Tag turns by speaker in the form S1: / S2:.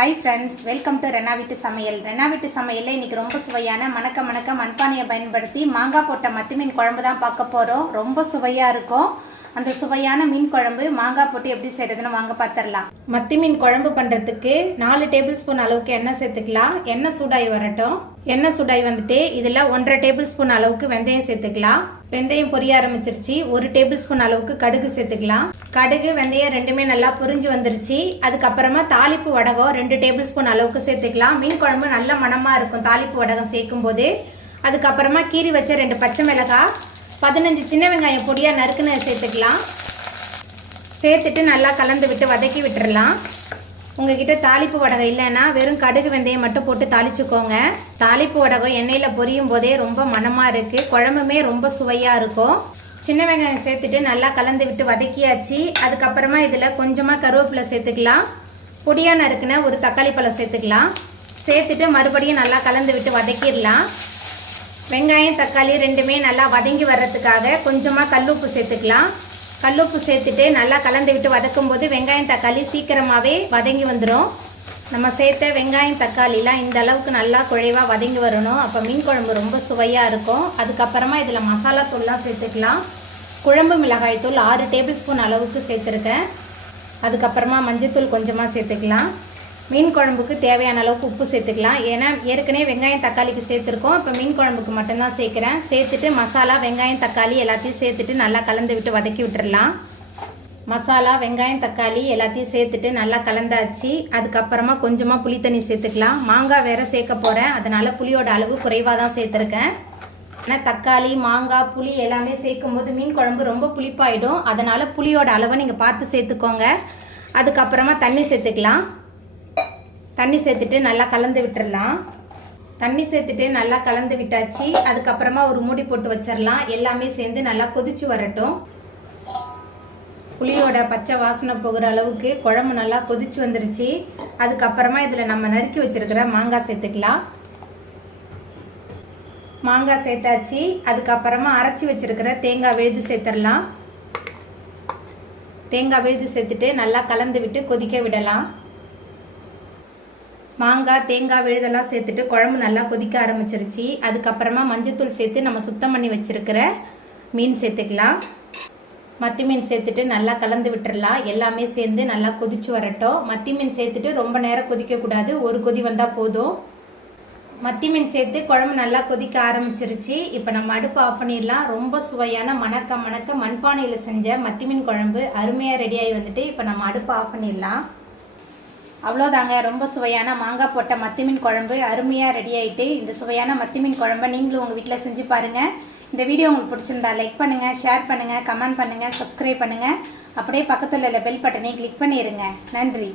S1: Hi friends welcome to Rena வீட்டு சமையல் ரெனா வீட்டு சமையலில் இன்றைக்கி ரொம்ப சுவையான மணக்க மணக்க மண்பானையை பயன்படுத்தி மாங்காய் போட்ட மத்தி மீன் குழம்பு தான் பார்க்க போகிறோம் ரொம்ப சுவையாக இருக்கும். அந்த சுவையான மீன் குழம்பு மாங்காய் போட்டு எப்படி செய்கிறதுன்னு வாங்க பார்த்துடலாம் மத்தி மீன் குழம்பு பண்ணுறதுக்கு நாலு டேபிள் ஸ்பூன் அளவுக்கு எண்ணெய் சேர்த்துக்கலாம். எண்ணெய் சூடாகி வரட்டும். எண்ணெய் சூடாகி வந்துட்டு இதில் ஒன்றரை டேபிள் ஸ்பூன் அளவுக்கு வெந்தயம் சேர்த்துக்கலாம். வெந்தயம் பொரிய ஆரம்பிச்சிருச்சு. ஒரு டேபிள் ஸ்பூன் அளவுக்கு கடுகு சேர்த்துக்கலாம். கடுகு வெந்தயம் ரெண்டுமே நல்லா பொரிஞ்சு வந்துருச்சு. அதுக்கப்புறமா தாளிப்பு வடகம் ரெண்டு டேபிள் ஸ்பூன் அளவுக்கு சேர்த்துக்கலாம். மீன் குழம்பு நல்ல மணமாக இருக்கும். தாளிப்பு வடகம் சேர்க்கும் போது அதுக்கப்புறமா கீறி வச்ச ரெண்டு பச்சை மிளகாய் பதினஞ்சு சின்ன வெங்காயம் பொடியாக நறுக்குன்னு சேர்த்துக்கலாம். சேர்த்துட்டு நல்லா கலந்து விட்டு வதக்கி விட்டுடலாம் உங்ககிட்ட தாளிப்பு வடகம் இல்லைன்னா வெறும் கடுகு வெந்தயம் மட்டும் போட்டு தாளிச்சுக்கோங்க. தாளிப்பு வடகம் எண்ணெயில் பொரியும் போதே ரொம்ப மணமாக இருக்குது குழம்புமே ரொம்ப சுவையாக இருக்கும். சின்ன வெங்காயம் சேர்த்துட்டு நல்லா கலந்து விட்டு வதக்கியாச்சு. அதுக்கப்புறமா இதில் கொஞ்சமாக கருவேப்பிலை சேர்த்துக்கலாம். பொடியாக நறுக்குன ஒரு தக்காளி பழம் சேர்த்துக்கலாம். சேர்த்துட்டு மறுபடியும் நல்லா கலந்து விட்டு வதக்கிடலாம். வெங்காயம் தக்காளி ரெண்டுமே நல்லா வதங்கி வர்றதுக்காக கொஞ்சமாக கல்லுப்பு சேர்த்துக்கலாம். கல்லுப்பு சேர்த்துட்டு நல்லா கலந்து விட்டு வதக்கும் போது வெங்காயம் தக்காளி சீக்கிரமாகவே வதங்கி வந்துடும் நம்ம சேர்த்த வெங்காயம் தக்காளிலாம் இந்த அளவுக்கு நல்லா குழைவாக வதங்கி வரணும். அப்போ மீன் குழம்பு ரொம்ப சுவையாக இருக்கும். அதுக்கப்புறமா இதில் மசாலா தூள்லாம் சேர்த்துக்கலாம். குழம்பு மிளகாய் தூள் ஆறு டேபிள் ஸ்பூன் அளவுக்கு சேர்த்துருக்கேன். அதுக்கப்புறமா மஞ்சத்தூள் கொஞ்சமாக சேர்த்துக்கலாம். மீன் குழம்புக்கு தேவையான அளவுக்கு உப்பு சேர்த்துக்கலாம். ஏன்னா ஏற்கனவே வெங்காயம் தக்காளிக்கு சேர்த்துருக்கோம். இப்போ மீன் குழம்புக்கு மட்டும்தான் சேர்க்குறேன். சேர்த்துட்டு மசாலா வெங்காயம் தக்காளி எல்லாத்தையும் சேர்த்துட்டு நல்லா கலந்து விட்டு வதக்கி விட்டுடலாம் மசாலா வெங்காயம் தக்காளி எல்லாத்தையும் சேர்த்துட்டு நல்லா கலந்தாச்சு. அதுக்கப்புறமா கொஞ்சமாக புளி தண்ணி சேர்த்துக்கலாம். மாங்காய் வேற சேர்க்க போகிறேன் அதனால் புளியோட அளவு குறைவாக தான் சேர்த்துருக்கேன். ஆனால் தக்காளி மாங்காய் புளி எல்லாமே சேர்க்கும் போது மீன் குழம்பு ரொம்ப புளிப்பாயிடும். அதனால் புளியோட அளவை நீங்கள் பார்த்து சேர்த்துக்கோங்க. அதுக்கப்புறமா தண்ணி சேர்த்துக்கலாம். தண்ணி சேர்த்துட்டு நல்லா கலந்து விட்டுறலாம். தண்ணி சேர்த்துட்டு நல்லா கலந்து விட்டாச்சு. அதுக்கப்புறமா ஒரு மூடி போட்டு வச்சிடலாம் எல்லாமே சேர்ந்து நல்லா கொதிச்சு வரட்டும். புளியோட பச்சை வாசனை போகிற அளவுக்கு குழம்பு நல்லா கொதிச்சு வந்துருச்சு. அதுக்கப்புறமா இதில் நம்ம நறுக்கி வச்சிருக்கிற மாங்காய் சேர்த்துக்கலாம். மாங்காய் சேர்த்தாச்சு. அதுக்கப்புறமா அரைச்சி வச்சிருக்கிற தேங்காய் விழுது சேர்த்துடலாம் தேங்காய் விழுது சேர்த்துட்டு நல்லா கலந்து விட்டு கொதிக்க விடலாம். மாங்காய் தேங்காய் விழுதெல்லாம் சேர்த்துட்டு குழம்பு நல்லா கொதிக்க ஆரம்பிச்சிருச்சு. அதுக்கப்புறமா மஞ்சத்தூள் சேர்த்து நம்ம சுத்தம் பண்ணி வச்சுருக்கிற மீன் சேர்த்துக்கலாம். மத்தி மீன் சேர்த்துட்டு நல்லா கலந்து விட்டுறலாம். எல்லாமே சேர்ந்து நல்லா கொதிச்சு வரட்டும். மத்தி மீன் சேர்த்துட்டு ரொம்ப நேரம் கொதிக்கக்கூடாது ஒரு கொதி வந்தால் போதும். மத்தி மீன் சேர்த்து குழம்பு நல்லா கொதிக்க ஆரம்பிச்சிருச்சு. இப்போ நம்ம அடுப்பு ஆஃப் பண்ணிடலாம். ரொம்ப சுவையான மணக்க மணக்க மண்பானையில் செஞ்ச மத்தி மீன் குழம்பு அருமையாக ரெடியாகி வந்துட்டு இப்போ நம்ம அடுப்பு ஆஃப் பண்ணிடலாம். அவ்வளோதாங்க. ரொம்ப சுவையான மாங்காய் போட்ட மத்தி மீன் குழம்பு. அருமையாக ரெடி ஆகிட்டு இந்த சுவையான மத்தி மீன் குழம்பை நீங்களும் உங்கள் வீட்டில் செஞ்சு பாருங்கள் இந்த வீடியோ உங்களுக்கு பிடிச்சிருந்தா லைக் பண்ணுங்கள் ஷேர் பண்ணுங்கள் கமெண்ட் பண்ணுங்கள் சப்ஸ்கிரைப் பண்ணுங்கள் அப்படியே பக்கத்தில் உள்ள பெல் பட்டனை கிளிக் பண்ணிடுங்க நன்றி.